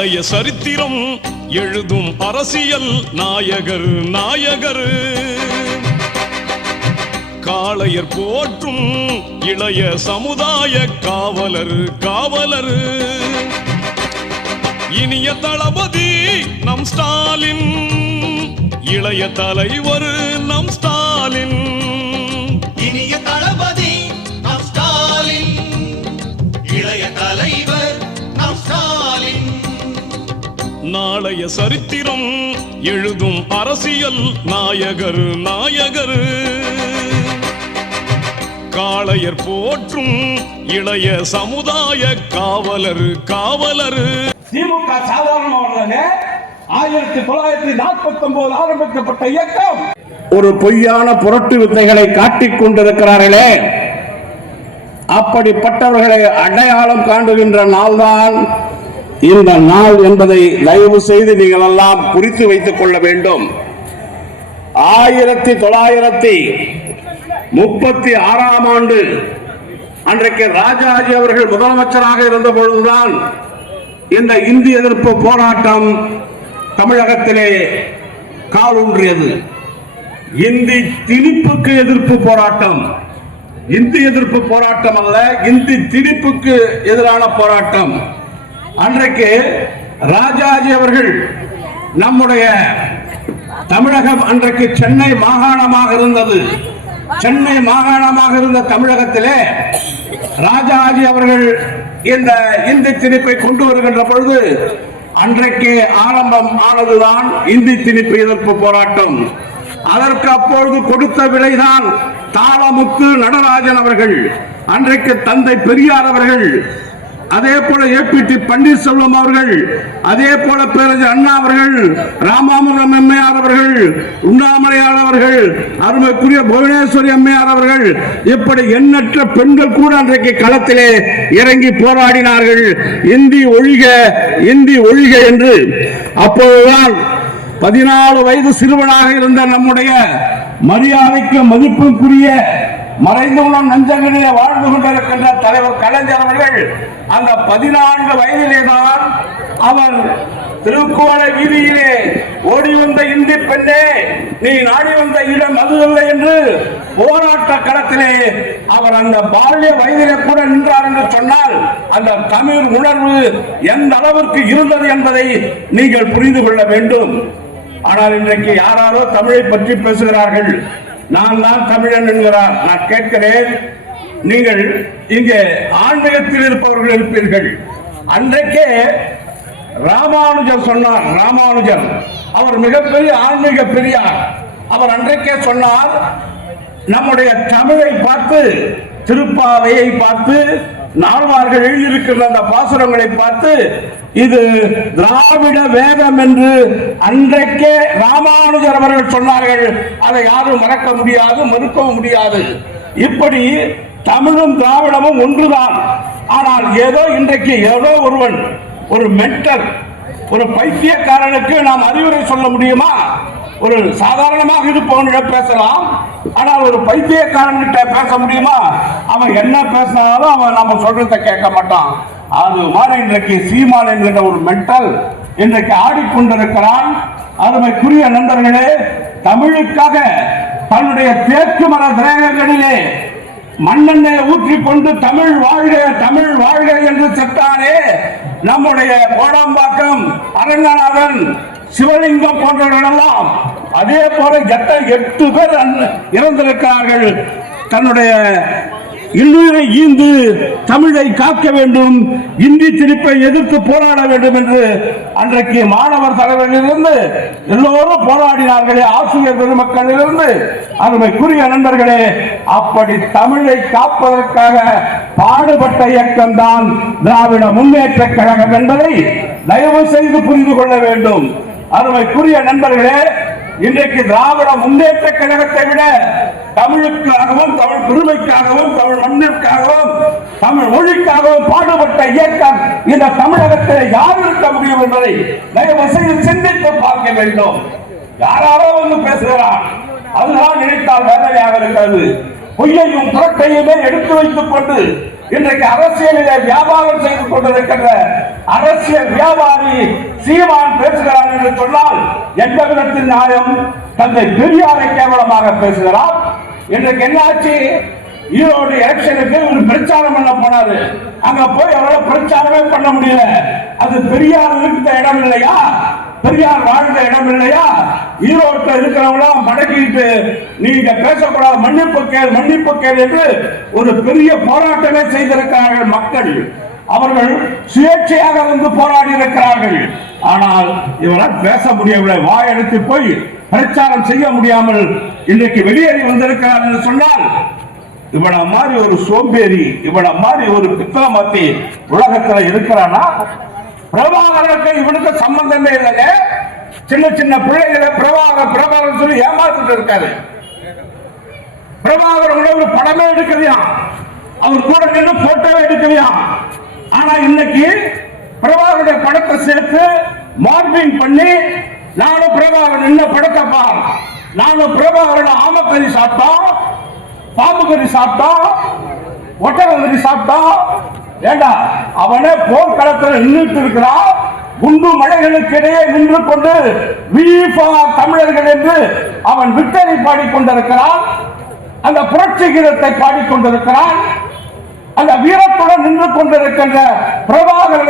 பழைய சரித்திரம் எழுதும் அரசியல் நாயகர் நாயகர். காளையர் போற்றும் இளைய சமுதாய காவலர் காவலர். இனிய தளபதி நம் ஸ்டாலின் இளைய தலைவர் நம் ஸ்டாலின். நாளைய சரித்திரம் எழுதும் அரசியல் நாயகர் நாயகர். காளையர் போற்றும் இளைய சமுதாய காவலர் காவலர். திமுக சாதாரணமாக ஆயிரத்தி தொள்ளாயிரத்தி நாற்பத்தி ஒன்பது ஆரம்பிக்கப்பட்ட இயக்கம். ஒரு பொய்யான புரட்டு வித்தைகளை காட்டிக் கொண்டிருக்கிறார்களே. அப்படிப்பட்டவர்களை அடையாளம் காண்டுகின்ற நாள்தான் இந்த நாள் என்பதை தயவு செய்து நீங்கள் எல்லாம் குறித்து வைத்துக் கொள்ள வேண்டும். ஆயிரத்தி தொள்ளாயிரத்தி முப்பத்தி ஆறாம் ஆண்டு அன்றைக்கு ராஜாஜி அவர்கள் முதலமைச்சராக இருந்த பொழுதுதான் இந்த இந்தி எதிர்ப்பு போராட்டம் தமிழகத்திலே காலூன்றியது இந்தி திணிப்புக்கு எதிர்ப்பு போராட்டம். இந்தி எதிர்ப்பு போராட்டம் அல்ல இந்தி திணிப்புக்கு எதிரான போராட்டம். அன்றைக்கு ராஜாஜி அவர்கள் நம்முடைய தமிழகம் அன்றைக்கு சென்னை மாகாணமாக இருந்தது. சென்னை மாகாணமாக இருந்த தமிழகத்திலே ராஜாஜி அவர்கள் இந்த இந்தி திணிப்பை கொண்டு வருகின்ற பொழுது அன்றைக்கே ஆரம்பம் ஆனதுதான் இந்தி திணிப்பு எதிர்ப்பு போராட்டம். அதற்கு அப்பொழுது கொடுத்த விலைதான் தாளமுத்து நடராஜன் அவர்கள் அன்றைக்கு தந்தை பெரியார் அவர்கள் அதே போல ஏபிடி பன்னீர்செல்வம் அவர்கள் அதே போல பேரறிஞர் அண்ணா அவர்கள் ராமாமுகம் எம்மையார் அவர்கள் உண்ணாமலையார் அவர்கள் அருமைக்குரிய புவனேஸ்வரி அம்மையார் அவர்கள் இப்படி எண்ணற்ற பெண்கள் கூட அன்றைக்கு களத்திலே இறங்கி போராடினார்கள். இந்தி ஒழிக இந்தி ஒழிக என்று. அப்போதுதான் பதினாலு வயது சிறுவனாக இருந்த நம்முடைய மரியாதைக்கு மதிப்புக்குரிய மறைந்துள்ளம் நஞ்சங்களிலே வாழ்ந்து கொண்டிருக்கின்ற தலைவர் கலைஞர் அவர்கள் அந்த பதினான்கு வயதிலே தான் அவர் திருக்கோண வீதியிலே ஓடி வந்த இந்தி பெண்ணே நீ நாடி வந்த இடம் அதுவில்லை என்று போராட்ட களத்திலே அவர் அந்த பால்ய வயதிலே கூட நின்றார் என்று சொன்னால் அந்த தமிழ் உணர்வு எந்த அளவிற்கு இருந்தது என்பதை நீங்கள் புரிந்து கொள்ள வேண்டும். ஆனால் இன்றைக்கு யாராரோ தமிழை பற்றி பேசுகிறார்கள். நான் தான் தமிழன் என்கிறார் நான் கேட்கிறேன் நீங்கள் இங்கே ஆன்மீகத்தில் இருப்பவர்கள் இருப்பீர்கள். அன்றைக்கே ராமானுஜர் சொன்னார் ராமானுஜர் அவர் மிகப்பெரிய ஆன்மீக பெரியார். அவர் அன்றைக்கே சொன்னார் நம்முடைய தமிழை பார்த்து திருப்பாவையை பார்த்து நால்வார்கள் எழுதியிருக்கிற அந்த பாசுரங்களை பார்த்து இது திராவிட வேதம் என்று அன்றைக்கே ராமானுஜர் அவர்கள் சொன்னார்கள். அதை யாரும் மறக்க முடியாது மறுக்கவும் முடியாது. இப்படி தமிழும் திராவிடமும் ஒன்றுதான். ஆனால் ஏதோ இன்றைக்கு ஏதோ ஒருவன் ஒரு மென்டர் ஒரு பைத்தியக்காரனுக்கு நாம் அறிவுரை சொல்ல முடியுமா? ஒரு சாதாரணமாக இருப்பவனிடம் பேசலாம். ஆனால் ஒரு பைத்தியக்காரன்கிட்ட பேச முடியுமா? அவன் என்ன பேசினாலும் அவன் நம்ம சொல்றத கேட்க மாட்டான். அது மாதிரி இன்றைக்கு சீமான் என்கிற ஒரு மென்டல் இன்றைக்கு ஆடிக்கொண்டிருக்கிறான். அருமைக்குரிய நண்பர்களே தமிழுக்காக தன்னுடைய தேக்கு மர திரேகங்களிலே மண்ணெண்ணெய் ஊற்றி கொண்டு தமிழ் வாழ்க தமிழ் வாழ்க என்று செத்தானே நம்முடைய கோடம்பாக்கம் அரங்கநாதன் சிவலிங்கம் போன்றவர்களெல்லாம் அதே போல எட்ட எட்டு பேர் இறந்திருக்கிறார்கள். தன்னுடைய இன்னுயிரை ஈந்து தமிழை காக்க வேண்டும் இந்தி திணிப்பை எதிர்த்து போராட வேண்டும் என்று அன்றைக்கு மாணவர் தலைவரிலிருந்து எல்லோரும் போராடினார்களே ஆசிரியர் பெருமக்களிலிருந்து. அருமைக்குரிய நண்பர்களே அப்படி தமிழை காப்பதற்காக பாடுபட்ட இயக்கம் தான் திராவிட முன்னேற்ற கழகம் என்பதை தயவு செய்து புரிந்து கொள்ள வேண்டும். அருமைக்குரிய நண்பர்களே இன்றைக்கு திராவிட முன்னேற்ற கழகத்தை விட தமிழுக்காகவும் தமிழ் பெருமைக்காகவும் தமிழ் மண்ணிற்காகவும் தமிழ் மொழிக்காகவும் பாடுபட்ட இயக்கம் இந்த தமிழகத்தில் யார் இருக்க முடியும் என்பதை தயவு செய்து சிந்தித்து பார்க்க வேண்டும். யாராரோ வந்து பேசுகிறார். அதுதான் நினைத்தால் வேதனையாக இருக்கிறது. பொய்யையும் புரட்டையுமே எடுத்து வைத்துக் கொண்டு இன்றைக்கு அரசியலில் வியாபாரம் செய்து கொண்டிருக்கின்ற அரசியல் வியாபாரி சீமான் பேசுகிறார் என்று சொன்னால் எந்த விதத்தில் நியாயம்? தந்தை பெரியாரை கேவலமாக பேசுகிறார். இன்றைக்கு என்னாச்சு? ஈரோடு எலெக்ஷனுக்கு ஒரு பிரச்சாரம் பண்ண போனாரு. அங்க போய் அவரால் பிரச்சாரமே பண்ண முடியல. அது பெரியார் இருந்த இடம் இல்லையா? பெரியார் வாழ்ந்த இடம் இல்லையா? ஈரோட்டில் இருக்கிறவங்களாம் மடக்கிட்டு நீங்க பேசக்கூடாது மன்னிப்பு கேள் மன்னிப்பு கேள் என்று ஒரு பெரிய போராட்டமே செய்திருக்கிறார்கள் மக்கள். அவர்கள் சுயேட்சையாக வந்து போராடி இருக்கிறார்கள். ஆனால் இவரால் பேச முடியவில்லை. வாயெடுத்து போய் பிரச்சாரம் செய்ய முடியாமல் இன்றைக்கு வெளியேறி வந்திருக்கிறார் என்று சொன்னால் இவன மாதிரி ஒரு சோம்பேறி இவன மாதிரி ஒரு பித்தளமத்தி உலகத்துல இருக்கிறானா? பிரபாகரனுக்கு இவனுக்கு சம்பந்தமே இல்லைங்க. சின்ன சின்ன பிள்ளைகளை பிரபாகர் பிரபாகரன் சொல்லி ஏமாத்திட்டு இருக்காரு. பிரபாகரன் உணவு படமே எடுக்கலையா? அவர் கூட நின்று போட்டோவே எடுக்கலையா? ஆனா இன்னைக்கு பிரபாகருடைய படத்தை சேர்த்து மார்பிங் பண்ணி நானும் பிரபாகரன் என்ன படத்தை பார் நானும் பிரபாகரன் ஆமக்கறி சாப்பிட்டோம் பாம்பு கறி சாப்பிட்டோம் ஒட்டக கறி சாப்பிட்டோம் ஏண்டா அவனே போர்க்களத்தில் நின்றுட்டு இருக்கிறான். குண்டு மலைகளுக்கு இடையே நின்று கொண்டு வீபா தமிழர்கள் என்று அவன் விட்டதை பாடிக்கொண்டிருக்கிறான். அந்த புரட்சி கீதத்தை பாடிக்கொண்டிருக்கிறான். அந்த வீரத்துடன் நின்று கொண்டிருக்கின்ற பிரபாகர்